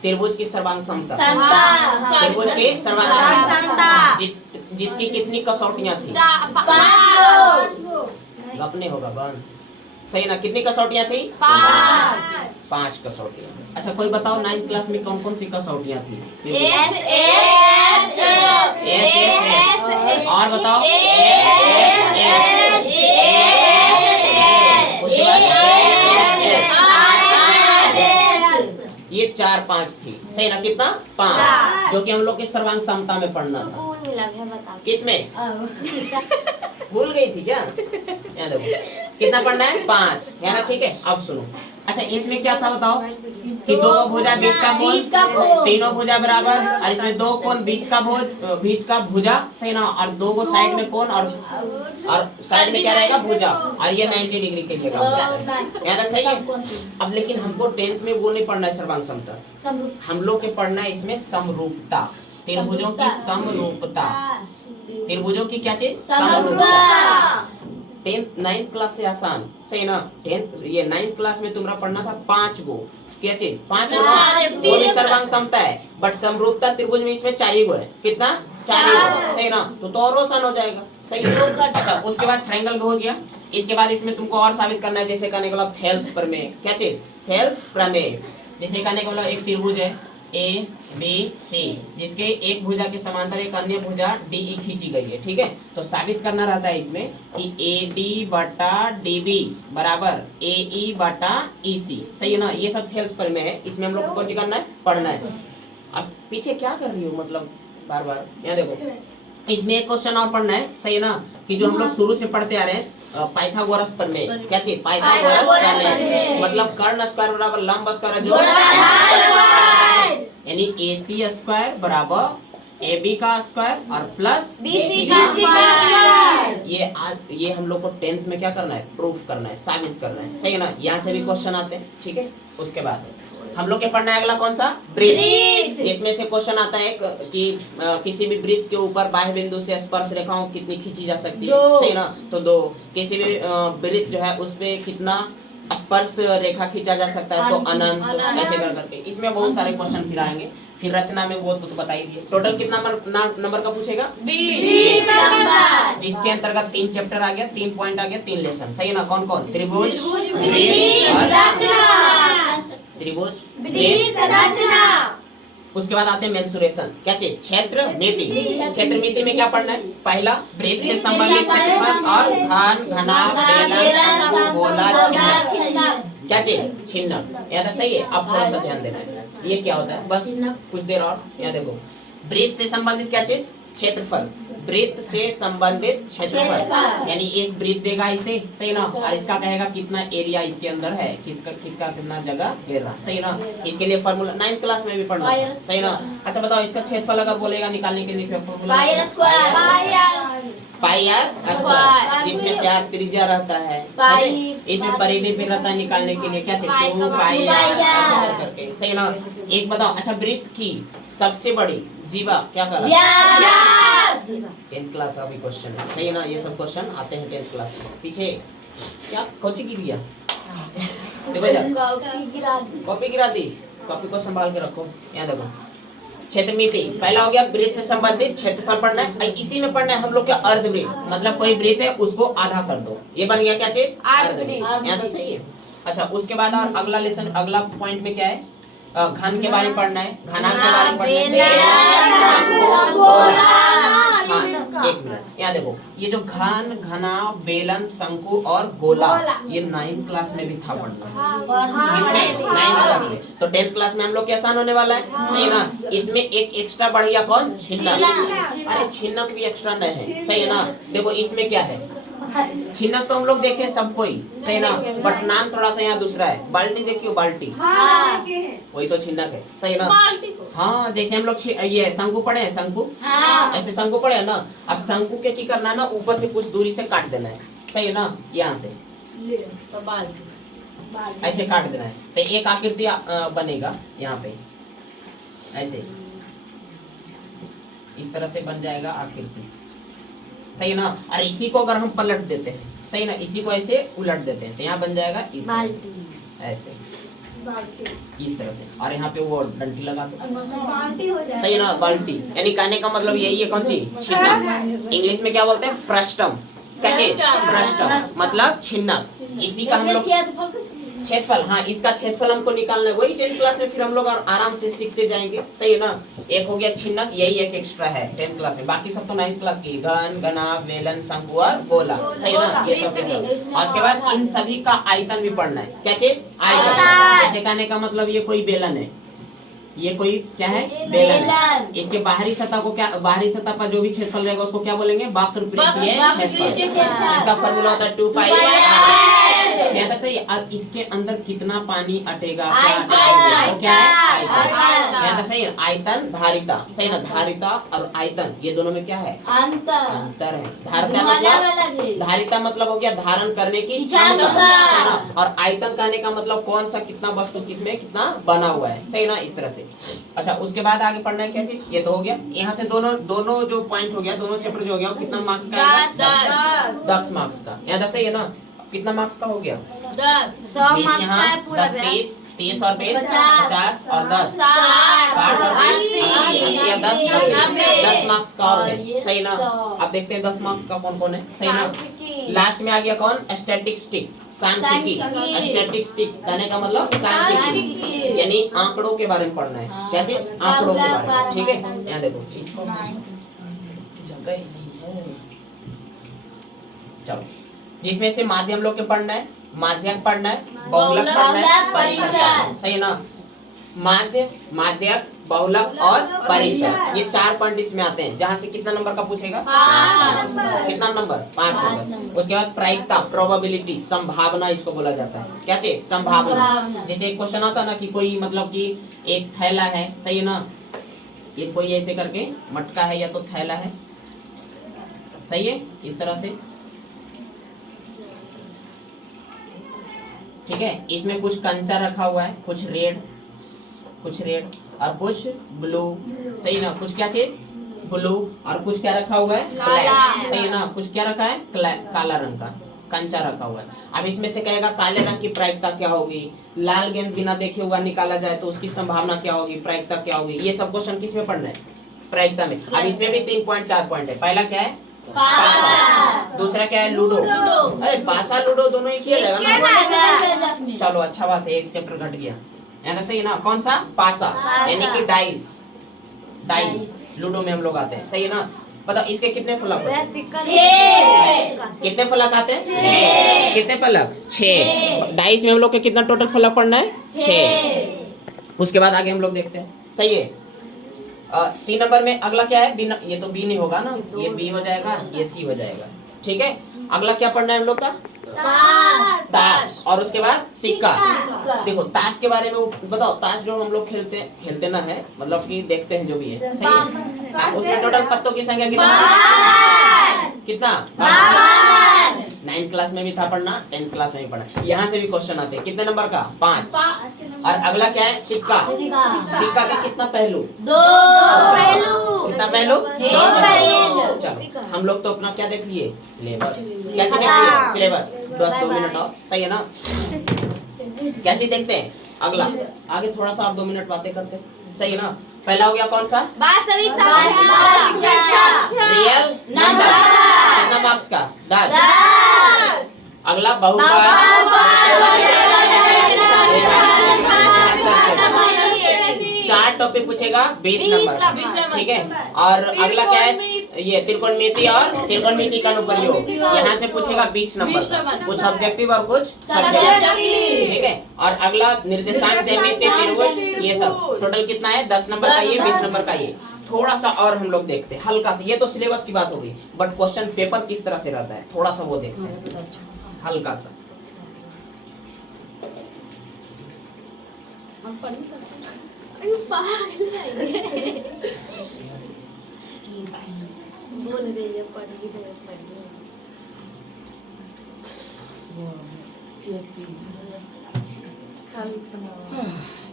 त्रिभुज की सर्वांग समता, त्रिभुज की सर्वांग समता, जिसकी कितनी कसौटियां थी? 5 अपने होगा बन, सही ना। कितनी कसौटियां थी? 5 कसौटियां। अच्छा कोई बताओ 9th क्लास में कौन कौन सी कसौटियां थी? और बताओ ये 4-5 थी, सही ना। कितना? 5, जो कि हम लोग के सर्वांग समता में पढ़ना था। किसमें? भूल गई थी क्या? यहाँ देखो कितना पढ़ना है? 5, यहाँ ठीक है। अब सुनो, अच्छा इसमें क्या था बताओ कि 2 भुजा बीच का भुज, तीनों भुजा बराबर, और इसमें 2 कोण बीच का भुजा, सही ना, और 2 को साइड में कोण, और साइड में क्या रहेगा? भुजा, और ये 90 डिग्री के लिए काम करता है। यहाँ तक सही है। अब लेकिन हमको 10th में वो नहीं पढ़ना है सर्वांग समता, हम लोग के पढ़ना है इसमें समरूपता, त्रिभुजों की समरूपता। त्रिभुजों की क्या चीज? समरूपता। 9th क्लास से आसान, सही ना। 9th क्लास में तुम्हारा पढ़ना था 5 गो। क्या चीज? 5 गो। वो भी सर्वांग समता है, बट समरूपता त्रिभुज में इसमें 4 ही गो है। कितना? 4 ही गो, सही ना। तो और आसान हो जाएगा, सही है। अच्छा उसके बाद ट्रायंगल हो गया। इसके बाद इसमें तुमको और साबित करना है, जैसे कहने का मतलब थेल्स प्रमेय। क्या चीज? थेल्स प्रमेय। जैसे कहने का मतलब एक त्रिभुज है ABC, जिसके एक भुजा के समांतर एक अन्य भुजा DE खींची गई है, ठीक है? तो साबित करना रहता है इसमें कि AD बटा DB बराबर AE बटा EC, सही है ना। ये सब थेल्स पर में है, इसमें हम लोग को कौन करना है? पढ़ना है। अब पीछे क्या कर रही हो, मतलब बार बार यहाँ देखो, इसमें एक क्वेश्चन और पढ़ना है, सही है ना, कि जो हम लोग शुरू से पढ़ते आ रहे हैं पाइथागोरस प्रमेय। क्या चीज? पाइथागोरस प्रमेय। मतलब कर्ण स्क्वायर बराबर लंब स्क्वायर जोड़, यानी AC स्क्वायर बराबर AB का स्क्वायर और प्लस BC का स्क्वायर। ये हम लोग को 10th में क्या करना है? प्रूफ करना है, साबित करना है, सही है ना। यहाँ से भी क्वेश्चन आते हैं, ठीक है। उसके बाद हम लोग के पढ़ना है अगला कौन सा? वृत्त, जिसमें से क्वेश्चन आता है कि किसी भी वृत्त के ऊपर बाह्य बिंदु से स्पर्श रेखाओं कितनी खींची जा सकती है, सही ना। तो 2। किसी भी वृत्त जो है उस पे कितना स्पर्श रेखा खींचा जा सकता है? तो अनंत, ऐसे कर करके इसमें बहुत सारे क्वेश्चन फिर आएंगे। फिर रचना में वो तो बता ही दिए। टोटल कितना नंबर का पूछेगा? 20 नंबर, जिसके अंतर्गत 3 चैप्टर आ गया, 3 पॉइंट आ गया, 3 लेसन, सही ना। कौन कौन? त्रिभुज, त्रिभुज, रचना। उसके बाद आते हैं मेंसुरेशन। क्या चीज? क्षेत्र मिति। क्षेत्र मिति में क्या पढ़ना है? पहला वृत्त से संबंधित क्षेत्रफल और घन, घनाभ, बेलन, शंकु, गोला, छिन्नक। क्या चीज? छिन्नक। यहाँ तक सही है। अब थोड़ा सा ध्यान देना है, ये क्या होता है, बस कुछ देर और। यहाँ देखो वृत्त से संबंधित क्या चीज? क्षेत्रफल। वृत्त से संबंधित क्षेत्रफल, यानी एक वृत्त देगा इसे, सही ना, और इसका कहेगा कितना एरिया इसके अंदर है, किसका कितना जगह घेर रहा, सही ना। इसके लिए फॉर्मूला 9th क्लास में भी पढ़ना है, सही ना। अच्छा बताओ, इसका क्षेत्रफल अगर बोलेगा निकालने के लिए फॉर्मूला पाई आर स्क्वायर, जिसमें से आर त्रिज्या रहता है, इसमें परिधि भी रहता है, निकालने के लिए क्या चाहिए, 2 पाई आर ऐसे करके, सही ना। एक बताओ, अच्छा वृत्त की सबसे बड़ी जीवा क्या कहलाता है? 10th क्लास का भी क्वेश्चन है, सही ना। ये सब क्वेश्चन आते हैं 10th क्लास में। पीछे क्या कोची गिर गया, देखो इधर कॉपी गिरा दी, कॉपी को संभाल के रखो। यहाँ देखो, क्षेत्रमिति पहला हो गया, वृत्त से संबंधित क्षेत्रफल पढ़ना है, इसी में पढ़ना है हम लोग क्या, अर्धवृत्त, मतलब कोई वृत्त है उसको आधा कर दो, ये बन गया क्या चीज, अर्धवृत्त। यहाँ तो सही है। अच्छा उसके बाद और अगला लेसन, अगला पॉइंट में क्या है, घन के बारे में पढ़ना है, घनांक के बारे में पढ़ना है। हाँ, एक मिनट, यहाँ देखो, ये जो घन, घनाव, बेलन, शंकु और गोला, ये 9th क्लास में भी था पढ़ना, इसमें 9th क्लास में। तो 10th क्लास में हम लोग के आसान होने वाला है, सही ना। इसमें एक एक्स्ट्रा बढ़ गया, कौन, छिन्नक। अरे छिन्नक भी एक्स्ट्रा नहीं है, सही है ना। देखो इसमें क्या है, छिन्नक तो हम लोग देखे सब कोई, सही ना, बट नाम थोड़ा सा यहाँ दूसरा है। बाल्टी देखियो, बाल्टी, वही तो छिन्नक है, सही ना। हाँ, जैसे हम लोग ये शंकु पढ़े हैं, शंकु, ऐसे शंकु पढ़े है ना। अब शंकु के की करना है ना, ऊपर से कुछ दूरी से काट देना है, सही है ना, यहाँ से ऐसे काट देना है, तो एक आकृति बनेगा यहाँ पे, ऐसे इस तरह से बन जाएगा आकृति, सही ना। और इसी को अगर हम पलट देते हैं, सही ना, इसी को ऐसे उलट देते हैं, तो यहाँ बन जाएगा इस तरह से, ऐसे इस तरह से, और यहाँ पे वो डंडी लगा दो, सही ना, बाल्टी। यानी कहने का मतलब यही है, कौन सी, छिन्नक। इंग्लिश में क्या बोलते हैं, फ्रस्टम, क्या चीज, फ्रस्टम मतलब छिन्नक। इसी का हम लोग क्षेत्रफल, हाँ इसका क्षेत्रफल हमको निकालना है, वही 10th क्लास में फिर हम लोग आराम से सीखते जाएंगे, सही है ना। एक हो गया छिन्नक, यही एक एक्स्ट्रा है 10th क्लास में, बाकी सब तो 9th क्लास की, घन, घनाभ, बेलन, शंकु और गोला, सही है ना, ये सब के सब। और उसके बाद इन सभी का आयतन भी पढ़ना है, क्या चीज, आयतन। जैसे कहने का मतलब ये कोई बेलन है, ये कोई क्या है, बेलन है, इसके बाहरी सतह को क्या, बाहरी सतह पर जो भी क्षेत्रफल रहेगा उसको क्या बोलेंगे, वक्रपृष्ठीय क्षेत्रफल। इसका फॉर्मूला होता है 2 पाई आर। यहाँ तक सही। और इसके अंदर कितना पानी अटेगा, क्या है, आयतन। यहाँ तक सही है। आयतन, धारिता, सही ना, धारिता और आयतन ये दोनों में क्या है, अंतर है। धारिता मतलब, धारिता मतलब हो गया धारण करने की क्षमता, और आयतन कहने का मतलब कौन सा, कितना वस्तु किसमें कितना बना हुआ है, सही ना, इस तरह से। अच्छा उसके बाद आगे पढ़ना है क्या चीज, ये तो हो गया। यहाँ से दोनों जो पॉइंट हो गया, दोनों चैप्टर जो हो गया, कितना मार्क्स का, 10 मार्क्स का। यहाँ तक सही है ना, कितना मार्क्स का हो गया, 10, 100 मार्क्स का है पूरा, 30 और 20 50 और 10 60 और 80 और 10 10 मार्क्स का और है, सही ना। अब देखते हैं 10 मार्क्स का कौन कौन है, सही ना। लास्ट में आ गया कौन, स्टैटिस्टिक, सांख्यिकी। स्टैटिस्टिक कहने का मतलब सांख्यिकी, यानी आंकड़ों के बारे में पढ़ना है, क्या चीज, आंकड़ों के बारे में, ठीक है। यहाँ देखो इसको जगह ही नहीं है, चलो। जिसमें से माध्यम लोग के पढ़ना है, माध्यक पढ़ना है, बहुलक पढ़ना है, परिसर, सही ना। माध्य, माध्यक, बहुलक और परिसर, ये 4 पॉइंट इसमें आते हैं, जहाँ से कितना नंबर का पूछेगा, 5 कितना नंबर, 5 नंबर। उसके बाद प्रायिकता, प्रोबेबिलिटी, संभावना इसको बोला जाता है, क्या चीज, संभावना। जैसे एक क्वेश्चन आता ना कि कोई मतलब कि एक थैला है, सही है ना, ये कोई ऐसे करके मटका है या तो थैला है, सही है, इस तरह से, ठीक है। इसमें कुछ कंचा रखा हुआ है, कुछ रेड और कुछ ब्लू, सही ना, कुछ क्या चीज, ब्लू, और कुछ क्या रखा हुआ है, ब्लैक, सही है ना, कुछ क्या रखा है, काला रंग का कंचा रखा हुआ है। अब इसमें से कहेगा काले रंग की प्रायिकता क्या होगी, लाल गेंद बिना देखे हुआ निकाला जाए तो उसकी संभावना क्या होगी, प्रायिकता क्या होगी। ये सब क्वेश्चन किस में पढ़ना है, प्रायिकता में। अब इसमें भी 3 पॉइंट 4 पॉइंट है। पहला क्या है, पासा, दूसरा क्या है, लूडो। अरे पासा लूडो दोनों ही किया जाएगा ना, चलो अच्छा बात है, एक चैप्टर घट गया। यहाँ तक सही है ना, कौन सा, पासा, यानी कि डाइस, लूडो में हम लोग आते हैं, सही है ना। बताओ इसके कितने फलक, 6 कितने फलक आते हैं, 6 कितने फलक, 6। डाइस में हम लोग के कितना टोटल फलक पढ़ना है, 6। उसके बाद आगे हम लोग देखते हैं, सही है। सी नंबर में अगला क्या है? ये तो बी नहीं होगा ना, ये बी हो जाएगा, ये सी हो जाएगा। ठीक है, अगला क्या पढ़ना है हम लोग का? ताश। और उसके बाद सिक्का। देखो ताश के बारे में बताओ, ताश जो हम लोग खेलते ना है, मतलब कि देखते हैं जो भी है, सही है। उसमें टोटल पत्तों की संख्या कितना? 9th क्लास में भी था पढ़ना, 10th क्लास में भी पढ़ा। यहाँ से भी क्वेश्चन आते हैं, कितने नंबर का? 5। और अगला क्या है? सिक्का। सिक्का के कितना पहलू? 2 पहलू। कितना पहलू? 2 पहलू। चलो हम लोग तो अपना क्या देख लिए? सिलेबस। क्या चीज देख लिए? सिलेबस। 2 मिनट और, सही है ना? क्या चीज देखते हैं? अगला आगे थोड़ा सा आप 2 मिनट बातें करते हैं, सही है ना? पहला हो गया कौन सा? वास्तविक संख्या। Real number. कितना मार्क्स का? 10। अगला बहुपद। 4 टॉपिक पूछेगा, 20 नंबर। ठीक है, और अगला क्या है? ये त्रिकोणमिति और त्रिकोणमिति का अनुप्रयोग। यहाँ से पूछेगा 20 नंबर का, कुछ ऑब्जेक्टिव और कुछ सब्जेक्टिव। ठीक है, और अगला निर्देशांक, ज्यामिति, त्रिभुज, ये सब टोटल कितना है? 10 नंबर का ये, 20 नंबर का ये। थोड़ा सा और हम लोग देखते हैं हल्का सा, ये तो सिलेबस की बात हो गई, बट क्वेश्चन पेपर किस तरह से रहता है थोड़ा सा वो देखते हैं हल्का सा। बोल रही है पढ़ी।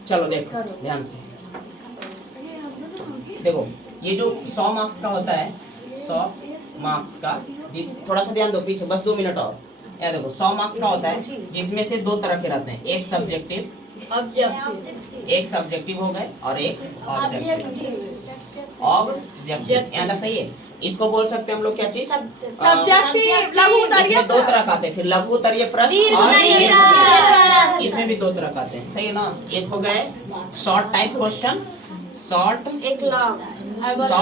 चलो देखो ध्यान से देखो, ये जो 100 मार्क्स का होता है, 100 मार्क्स का, जिस थोड़ा सा ध्यान दो पीछे, बस 2 मिनट और। यार देखो 100 मार्क्स का होता है, जिसमें से 2 तरह के रहते हैं, एक सब्जेक्टिव हो गए और एक ऑब्जेक्टिव। ऑब्जेक्टिव यहाँ तक सही है। इसको बोल सकते हैं हम लोग क्या चीज? सब्जेक्टिव, लघु उत्तरीय। इसमें 2 तरह का आते हैं, फिर लघु उत्तरीय प्रश्न और दीर्घ उत्तरीय। इसमें भी 2 तरह का आते हैं, सही है ना? एक हो गए शॉर्ट टाइप क्वेश्चन, एक शॉर्ट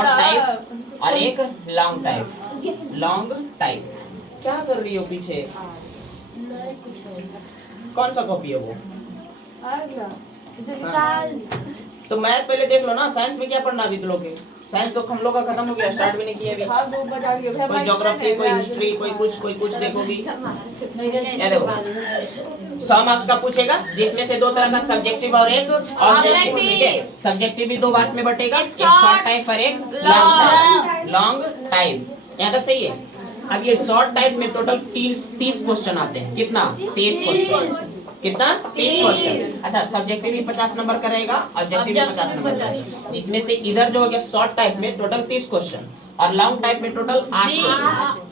टाइप और एक लॉन्ग टाइप। क्या कर रही हो पीछे? कौन सा कॉपी है वो? तो मैथ पहले देख लो ना, साइंस में क्या पढ़ना अभी तुम लोग के? साइंस तो हम लोग का खत्म हो गया, स्टार्ट भी नहीं किया अभी। कोई ज्योग्राफी, कोई हिस्ट्री, कोई कुछ देखोगी। ये देखो 100 मार्क्स का पूछेगा, जिसमें से 2 तरह का सब्जेक्टिव और एक ऑब्जेक्टिव। ठीक है, सब्जेक्टिव भी 2 पार्ट में बटेगा, एक शॉर्ट टाइप और एक लॉन्ग टाइप। यहाँ तक सही है। अब ये शॉर्ट टाइप में टोटल 30 क्वेश्चन आते हैं। कितना? 30 क्वेश्चन। कितना? 30 क्वेश्चन। अच्छा, सब्जेक्टिव भी 50 नंबर का रहेगा, ऑब्जेक्टिव भी 50 नंबर का रहेगा, जिसमें से इधर जो हो गया शॉर्ट टाइप में टोटल 30 क्वेश्चन और लॉन्ग टाइप में टोटल 8 क्वेश्चन।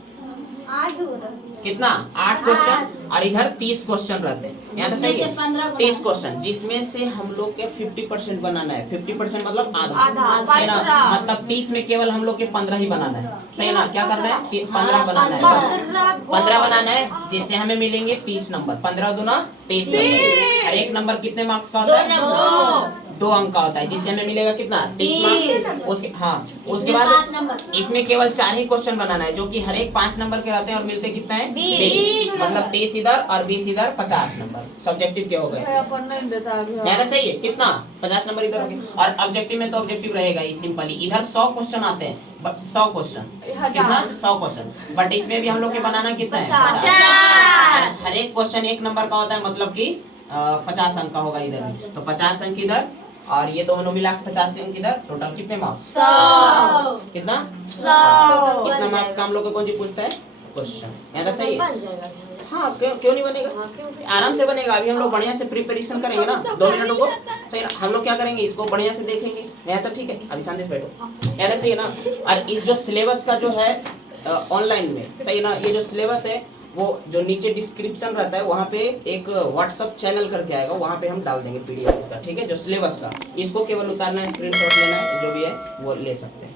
कितना? 8 क्वेश्चन और इधर 30 क्वेश्चन रहते हैं। यहाँ तक सही है। 30 क्वेश्चन, जिसमें से हम लोग के 50% बनाना है। 50% मतलब आधा, है ना? मतलब 30 में केवल हम लोग के 15 ही बनाना है, सही है ना? क्या करना है? 15 बनाना है, बस 15 बनाना है, जिससे हमें मिलेंगे 30 नंबर। 15 दूना 30 नंबर। और एक नंबर कितने मार्क्स का होता है? 2 अंक का होता है, जिससे हमें मिलेगा कितना? 30 मार्क्स। उसके बाद इसमें केवल 4 ही क्वेश्चन बनाना है, जो कि हर एक 5 नंबर के रहते हैं और मिलते कितना है? 20। मतलब 30 इधर और 20 इधर, 50 नंबर सब्जेक्टिव के हो गए। यहाँ तक सही है। कितना? 50 नंबर इधर हो गए। और ऑब्जेक्टिव में तो ऑब्जेक्टिव रहेगा ही सिंपली। इधर 100 क्वेश्चन आते हैं, 100 क्वेश्चन। कितना? 100 क्वेश्चन। बट इसमें भी हम लोग के बनाना कितना है? 50। हर एक क्वेश्चन 1 नंबर का होता है, मतलब कि 50 अंक का होगा इधर भी। तो 50 अंक इधर और ये दोनों मिला 50 अंक इधर, टोटल कितने मार्क्स? 100। कितना? 100। कितना मार्क्स का हम लोग को कौन जी पूछता है क्वेश्चन? यहाँ तक सही है। हाँ, क्यों नहीं बनेगा? आराम से बनेगा। अभी हम लोग बढ़िया से प्रिपरेशन करेंगे ना, 2 मिनटों को सही ना? हम लोग क्या करेंगे, इसको बढ़िया से देखेंगे। यहाँ तक ठीक है? अभी शांति से बैठो। यहाँ तक सही है ना? और इस जो सिलेबस का जो है ऑनलाइन में, सही ना? ये जो सिलेबस है वो जो नीचे डिस्क्रिप्शन रहता है, वहाँ पे एक व्हाट्सअप चैनल करके आएगा, वहाँ पे हम डाल देंगे PDF इसका। ठीक है, जो सिलेबस का, इसको केवल उतारना है, स्क्रीनशॉट लेना है, जो भी है वो ले सकते हैं।